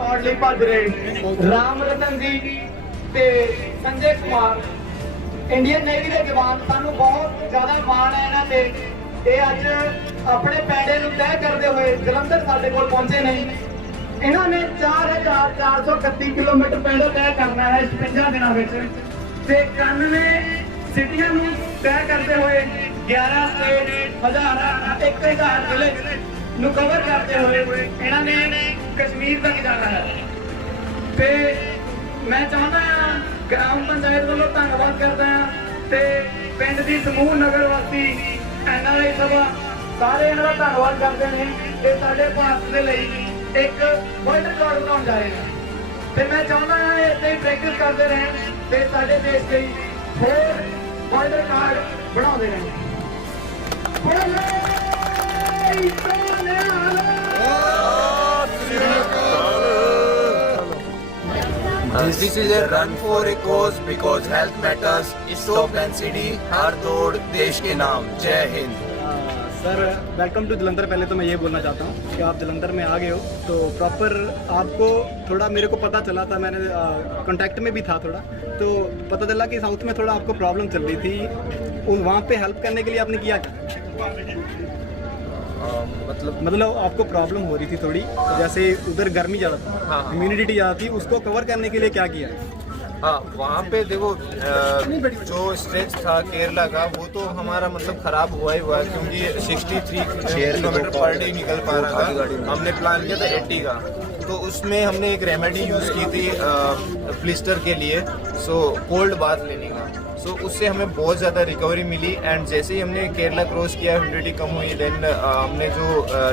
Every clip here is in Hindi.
और ਲਈ ਭੱਜ ਰਹੇ ਰਾਮ ਰਤਨ ਜੀ ਤੇ ਸੰਜੇ ਕੁਮਾਰ ਇੰਡੀਅਨ ਨੇਵੀ ਦੇ ਜਵਾਨ। ਸਾਨੂੰ ਬਹੁਤ ਜ਼ਿਆਦਾ ਮਾਣ ਹੈ ਇਹਨਾਂ ਤੇ। ਇਹ ਅੱਜ ਆਪਣੇ ਪੈਂਡੇ ਨੂੰ ਤੈਅ ਕਰਦੇ ਹੋਏ ਜਲੰਧਰ ਸਾਡੇ ਕੋਲ ਪਹੁੰਚੇ ਨੇ। ਇਹਨਾਂ ਨੇ 4431 ਕਿਲੋਮੀਟਰ ਪੈਂਡਾ ਤੈਅ ਕਰਨਾ ਹੈ 56 ਦਿਨਾਂ ਵਿੱਚ ਤੇ 91 ਸਿਟੀਆਂ ਨੂੰ ਤੈਅ ਕਰਦੇ ਹੋਏ 11 ਸਟੇਟ 1000 ਜ਼ਿਲ੍ਹੇ ਨੂੰ ਕਵਰ ਕਰਦੇ ਹੋਏ ਇਹਨਾਂ ਨੇ ਕਸ਼ਮੀਰ ਤੱਕ ਜਾਣਾ ਹੈ। ਤੇ ਮੈਂ ਚਾਹੁੰਦਾ ਹਾਂ ਗ੍ਰਾਮ ਪੰਚਾਇਤ ਵੱਲੋਂ ਧੰਨਵਾਦ ਕਰਦਾ ਹਾਂ ਤੇ ਪਿੰਡ ਦੀ ਸਮੂਹ ਨਗਰ ਵਾਸੀ NRI ਸਭਾ ਸਾਰੇ ਇਹਨਾਂ ਦਾ ਧੰਨਵਾਦ ਕਰਦੇ ਨੇ ਤੇ ਸਾਡੇ ਭਾਰਤ ਦੇ ਲਈ ਇੱਕ ਵਰਲਡ ਰਿਕਾਰਡ ਬਣਾਉਣ ਜਾ ਰਹੇ ਨੇ। ਤੇ ਮੈਂ ਚਾਹੁੰਦਾ ਹਾਂ ਇੱਥੇ ਹੀ ਪ੍ਰੈਕਟਿਸ ਕਰਦੇ ਰਹਿਣ ਤੇ ਸਾਡੇ ਦੇਸ਼ ਲਈ ਹੋਰ ਵਰਲਡ ਰਿਕਾਰਡ ਬਣਾਉਂਦੇ ਰਹਿਣ। This is a run for a cause because health matters. Stop NCD, हर दौड़ देश के नाम। जय हिंद। Sir welcome to Jalandhar. पहले तो मैं ये बोलना चाहता हूँ कि आप जलंधर में आ गए हो तो प्रॉपर आपको थोड़ा मेरे को पता चला था, मैंने कांटेक्ट में भी था थोड़ा, तो पता चला कि साउथ में थोड़ा आपको प्रॉब्लम चल रही थी। वहाँ पे हेल्प करने के लिए आपने किया क्या? मतलब आपको प्रॉब्लम हो रही थी थोड़ी, जैसे उधर गर्मी ज़्यादा था, हाँ। ह्यूमिडिटी ज़्यादा थी, उसको कवर करने के लिए क्या किया? हाँ, वहाँ पे देखो जो स्ट्रेच था केरला का वो तो हमारा मतलब ख़राब हुआ ही हुआ है, क्योंकि 63 किलोमीटर पर डे निकल पा रहा था। हमने प्लान किया था 80 का, तो उसमें हमने एक रेमेडी यूज़ की थी ब्लिस्टर के लिए, सो कोल्ड बाथ लेने का। सो उससे हमें बहुत ज़्यादा रिकवरी मिली। एंड जैसे ही हमने केरला क्रॉस किया, ह्यूमिडिटी कम हुई, देन हमने जो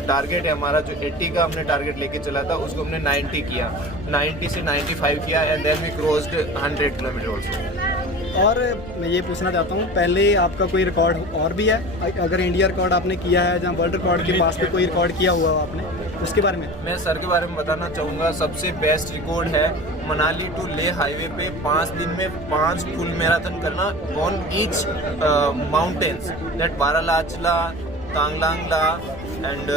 टारगेट है हमारा जो 80 का हमने टारगेट लेके चला था उसको हमने 90 किया, 90 से 95 किया and then we crossed 100 kilometre also. और मैं ये पूछना चाहता हूँ, पहले आपका कोई रिकॉर्ड और भी है? अगर इंडिया रिकॉर्ड आपने किया है जहाँ वर्ल्ड रिकॉर्ड के पास पे कोई रिकॉर्ड किया हुआ आपने, उसके बारे में? मैं सर के बारे में बताना चाहूँगा। सबसे बेस्ट रिकॉर्ड है मनाली टू ले हाईवे पे 5 दिन में 5 फुल मैराथन करना on each mountains, that Baralachala, Tanglangla and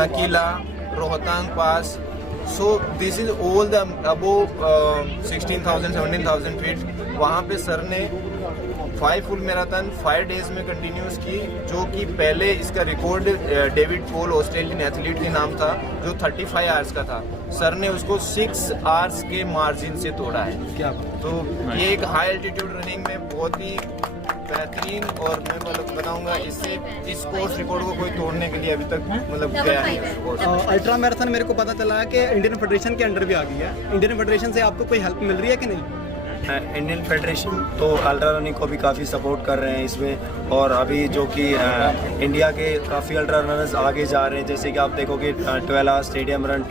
Nakila, Rohtang pass. So this is all the above 16,000 17,000 feet. वहाँ पे सर ने 5 फुल मैराथन 5 डेज में कंटिन्यूस की, जो कि पहले इसका record David Paul Australian athlete के नाम था जो 35 आवर्स का था। सर ने उसको 6 आवर्स के मार्जिन से तोड़ा है। क्या तो ये एक हाई एल्टीट्यूड रनिंग में बहुत ही बेहतरीन, और मैं मतलब बताऊंगा इससे इस कोर्स रिकॉर्ड को कोई तोड़ने के लिए अभी तक मतलब गया नहीं। अल्ट्रा मैराथन मेरे को पता चला है कि इंडियन फेडरेशन के अंडर भी आ गई है। इंडियन फेडरेशन से आपको कोई हेल्प मिल रही है कि नहीं? इंडियन फेडरेशन तो अल्ट्रा रनिंग को भी काफ़ी सपोर्ट कर रहे हैं इसमें, और अभी जो कि इंडिया के काफ़ी अल्ट्रा रनर्स आगे जा रहे हैं, जैसे कि आप देखोगे 12 hour stadium run,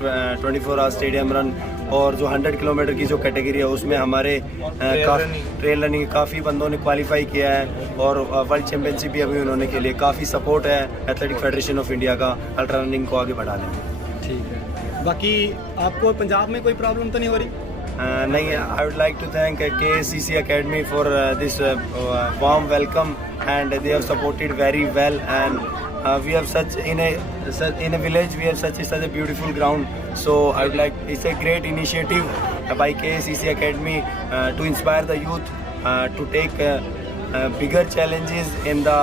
24 hour stadium run, और जो 100 किलोमीटर की जो कैटेगरी है उसमें हमारे ट्रेल रनिंग काफ़ी बंदों ने क्वालिफाई किया है, और वर्ल्ड चैम्पियनशिप भी अभी उन्होंने के लिए काफ़ी सपोर्ट है एथलेटिक फेडरेशन ऑफ इंडिया का अल्ट्रा रनिंग को आगे बढ़ाने में। ठीक है। बाकी आपको पंजाब में कोई प्रॉब्लम तो नहीं हो रही? नहीं, I would like to thank KSCC Academy for this warm welcome, and they have supported very well, and we have such in a village we have such a beautiful ground, so I would like, it's a great initiative by KSCC Academy to inspire the youth to take bigger challenges in the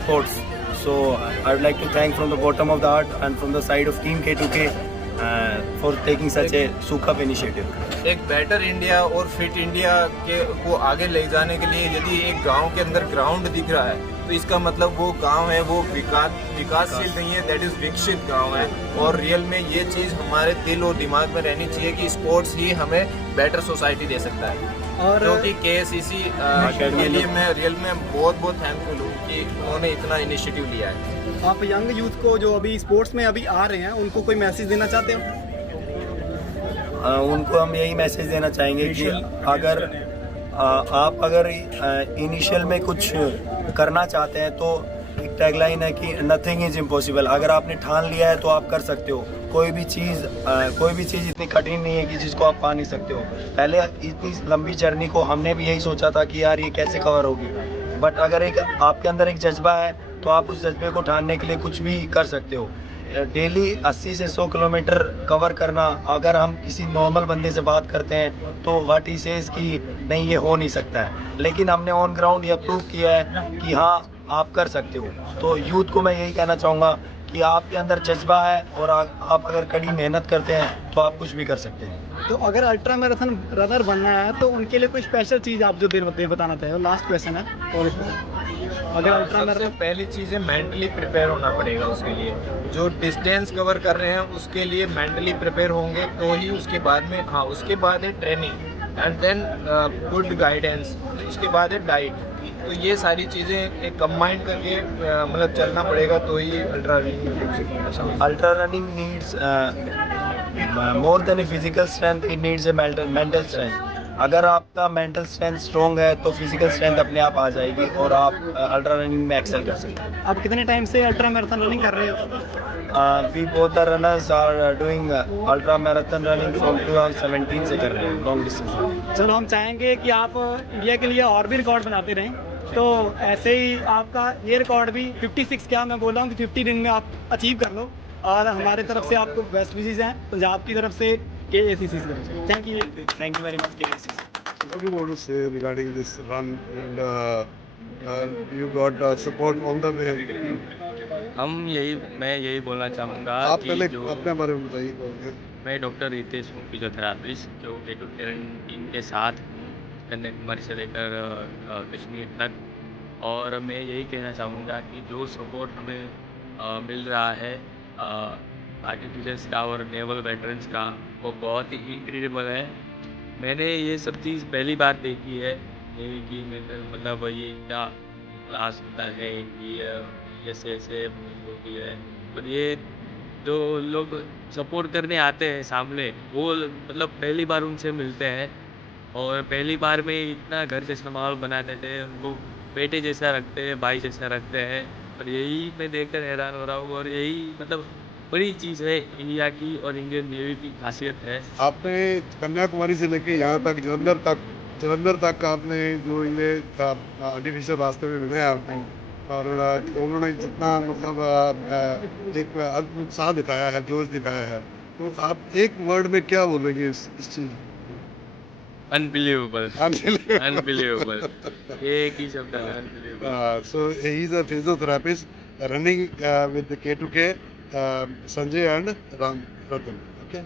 sports. So I would like to thank from the bottom of the heart and from the side of Team K2K for taking such a superb initiative. एक बेटर इंडिया और फिट इंडिया के को आगे ले जाने के लिए यदि एक गांव के अंदर ग्राउंड दिख रहा है तो इसका मतलब वो गांव है वो विकासशील नहीं है, दैट इज विकसित गांव है। और रियल में ये चीज़ हमारे दिल और दिमाग में रहनी चाहिए कि स्पोर्ट्स ही हमें बेटर सोसाइटी दे सकता है। और क्योंकि KSCC के लिए मैं रियल में बहुत बहुत थैंकफुल हूँ कि उन्होंने इतना इनिशिएटिव लिया है। आप यंग यूथ को जो अभी स्पोर्ट्स में अभी आ रहे हैं उनको कोई मैसेज देना चाहते हो? उनको हम यही मैसेज देना चाहेंगे कि अगर आप अगर इनिशियल में कुछ करना चाहते हैं तो एक टैगलाइन है कि नथिंग इज इम्पॉसिबल। अगर आपने ठान लिया है तो आप कर सकते हो। कोई भी चीज़ इतनी कठिन नहीं है कि जिसको आप पा नहीं सकते हो। पहले इतनी लंबी जर्नी को हमने भी यही सोचा था कि यार ये कैसे कवर होगी, बट अगर एक आपके अंदर एक जज्बा है तो आप उस जज्बे को ठानने के लिए कुछ भी कर सकते हो। डेली 80 से 100 किलोमीटर कवर करना, अगर हम किसी नॉर्मल बंदे से बात करते हैं तो व्हाट ही सेज कि नहीं ये हो नहीं सकता है, लेकिन हमने ऑन ग्राउंड ये प्रूव किया है कि हाँ आप कर सकते हो। तो यूथ को मैं यही कहना चाहूँगा कि आपके अंदर जज्बा है और आप अगर कड़ी मेहनत करते हैं तो आप कुछ भी कर सकते हैं। तो अगर अल्ट्रा मैराथन रनर बनना है तो उनके लिए कोई स्पेशल चीज़ आप जो दे बताना चाहे, लास्ट क्वेश्चन है। और अगर अल्ट्रा सबसे मैराथन पहली चीज़ है मेंटली प्रिपेयर होना पड़ेगा उसके लिए। जो डिस्टेंस कवर कर रहे हैं उसके लिए मेंटली प्रिपेयर होंगे तो ही उसके बाद में, हाँ उसके बाद है training and then good guidance, उसके बाद है डाइट। तो ये सारी चीज़ें एक कंबाइन करके मतलब चलना पड़ेगा तो ही ultra running. Ultra running needs more than a physical strength, it needs a mental strength. अगर आपका मेंटल स्ट्रेंथ स्ट्रॉन्ग है तो फिजिकल स्ट्रेंथ अपने आप आ जाएगी और आप अल्ट्रा रनिंग में एक्सेल कर सकते हैं। आप कितने टाइम से अल्ट्रा मैराथन रनिंग कर रहे हो? We both the runners are doing ultra marathon running from 2017 से कर रहे हैं लॉन्ग डिस्टेंस। चलो हम चाहेंगे कि आप इंडिया के लिए और भी रिकॉर्ड बनाते रहें, तो ऐसे ही आपका ये रिकॉर्ड भी 56, क्या मैं बोल रहा हूँ कि 50 दिन में आप अचीव कर लो। और हमारे तरफ से आपको बेस्ट विशेज़ हैं पंजाब की तरफ से, KACC की तरफ से। Thank you very much KACC। What do you want to say regarding this run and you got support on the way? मैं यही बोलना चाहूँगा आप कि पहले जो अपने बारे में बताइए। मैं डॉक्टर रितेश हूँ, फिजियोथेरापिस्ट, जो टीम के साथ कन्याकुमारी से लेकर कश्मीर तक। और मैं यही कहना चाहूँगा कि जो सपोर्ट हमें मिल रहा है आर्मी टीचर्स का और नेवल वेटरन्स का, वो बहुत ही इनक्रेडिबल है। मैंने ये सब चीज़ पहली बार देखी है ये कि मतलब ये क्या क्लास होता है कि ऐसे ऐसे होती है। और ये जो लोग सपोर्ट करने आते हैं सामने, वो मतलब पहली बार उनसे मिलते हैं और पहली बार में इतना घर जैसा माहौल बना देते हैं, उनको बेटे जैसा रखते हैं, भाई जैसा रखते हैं। और यही मैं देखकर हैरान हो रहा हूँ और यही मतलब बड़ी चीज़ है इंडिया की और इंडियन नेवी की खासियत है। आपने कन्याकुमारी से लेके यहाँ तक जलंधर तक आपने जो इन्हें आर्टिफिशियल रास्ते में मिले आपको, और उन्होंने जितना मतलब एक उत्साह दिखाया है, जोश दिखाया है, तो आप एक वर्ड में क्या बोलेंगे इस चीज़? अनबिलीवेबल, अनबिलीवेबल, एक ही शब्द है, unbelievable. So he is a physiotherapist running with the K2K, Sanjay and Ratan. Okay,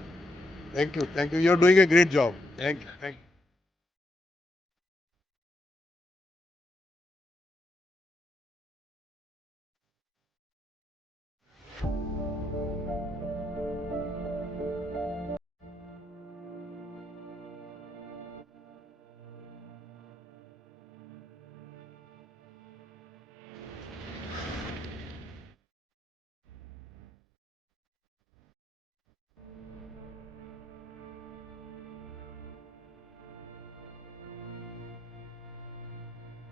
thank you. You're doing a great job. Thank you.